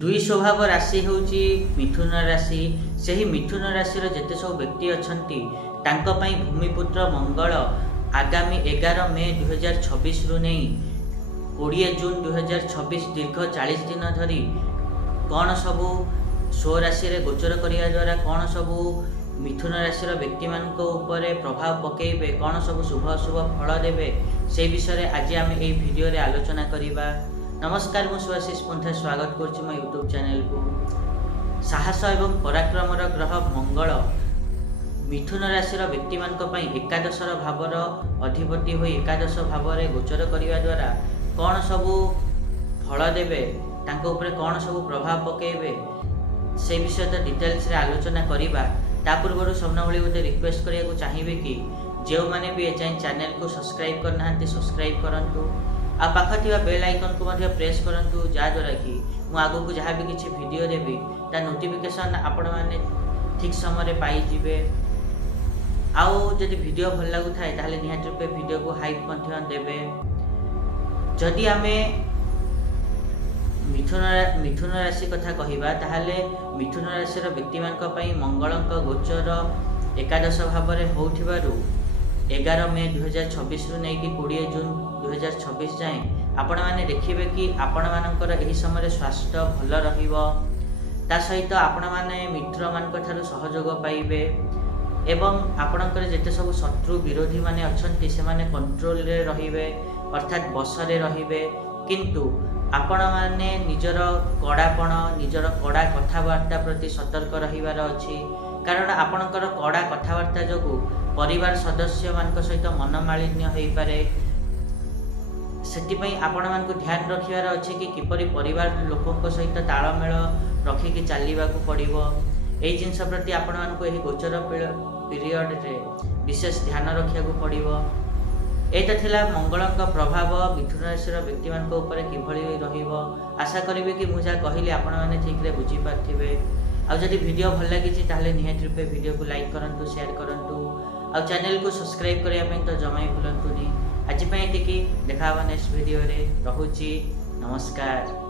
दुई स्वभाव राशि होउची मिथुन राशि। सही मिथुन राशि जेते सब व्यक्ति अछंती तांको पई भूमिपुत्र मंगल आगामी 11 मे 2026 रु नहीं 20 जून 2026 दीर्घ 40 दिन धरी कौन सबू स्वराशि रे गोचर करिया द्वारा कौन सबू मिथुन राशि व्यक्ति मान प्रभाव पकेबे, कौन सब शुभ अशुभ फल देवे से विषय आज आम ये भिडियो रे आलोचना करिबा। नमस्कार, मु सुआशीष पंथा स्वागत करुच्ची मो यूट्यूब चैनल को। साहस एवं पराक्रमर ग्रह मंगल मिथुन राशि व्यक्ति मान एकादश भावर अधिपति हो एकादश भाव गोचर करने द्वारा कौन सबू फल देवे, तांको ऊपर कौन सबू प्रभाव पकेबे से विषय तो डिटेल्स रे आलोचना करिबा। ता पूर्व सबना भली गोटे रिक्वेस्ट करिया चाहिए कि जो मैंने भी एजाएं चैनल को सब्सक्राइब करना सब्सक्राइब करंतु आ पाख थिबा बेल आइकन को मध्य प्रेस करंतु, जहाँद्वारा कि मु आगो को जहाँ भी किसी वीडियो देवी ता नोटिफिकेशन आपण माने ठीक समय पाई जिवे। आउ जदि वीडियो भल लागु थाए ताहले निहात रूपे वीडियो को हाइप मध्य देबे। जदि आमे मिथुन राशि कथा कहिबा ताहले मिथुन राशि व्यक्ति मान पई मंगलंक गोचर एकादश भाव में होउथिबारु 11 मे 2026 रु नहीं 20 जून 2026 जाए आपण माने देखिबे कि आपण मानकर एही समय स्वास्थ्य भल रहिबो। ता सहित आपण माने मित्र मान ठारू सहयोग पाइबे एवं आपणकर जेते सब शत्रु विरोधी माने अछंती से माने कंट्रोल रे रहिबे, अर्थात बस रे रहिबे। किंतु आपण माने निजर कड़ापण निजर कड़ा कथबार्ता प्रति सतर्क रहिबार अछि, कारण आपणकर कड़ा कथबार्ता जोगु परिवार सदस्य मान सहित मनमालिन्य हो पारे। सेतिपई आपण मान को ध्यान रखिबार अछि कि किपरि परिवार लोकों सहित तालमेल रखिकी चलवा को पड़िबो। एई जिनस प्रति आपण मान को एही गोचर पीरियड रे विशेष ध्यान रखिया को पड़िबो। एटा थिला मंगलक प्रभाव मिथुन राशि व्यक्ति मान ऊपर किभଳି रहिबो। आशा करिबे कि मुझा कहली आपण माने ठीक रे बुझी पारथिबे। आ जदि वीडियो भल लागिछि ताहले निहात रूपे वीडियो को लाइक करंतु, शेयर करंतु आ चैनल को सब्सक्राइब करिया ପାଇଁ तो जमाई भूलंतुनी। आज पई एतिकी, देखा नेक्स्ट वीडियो रे। रहुछि, नमस्कार।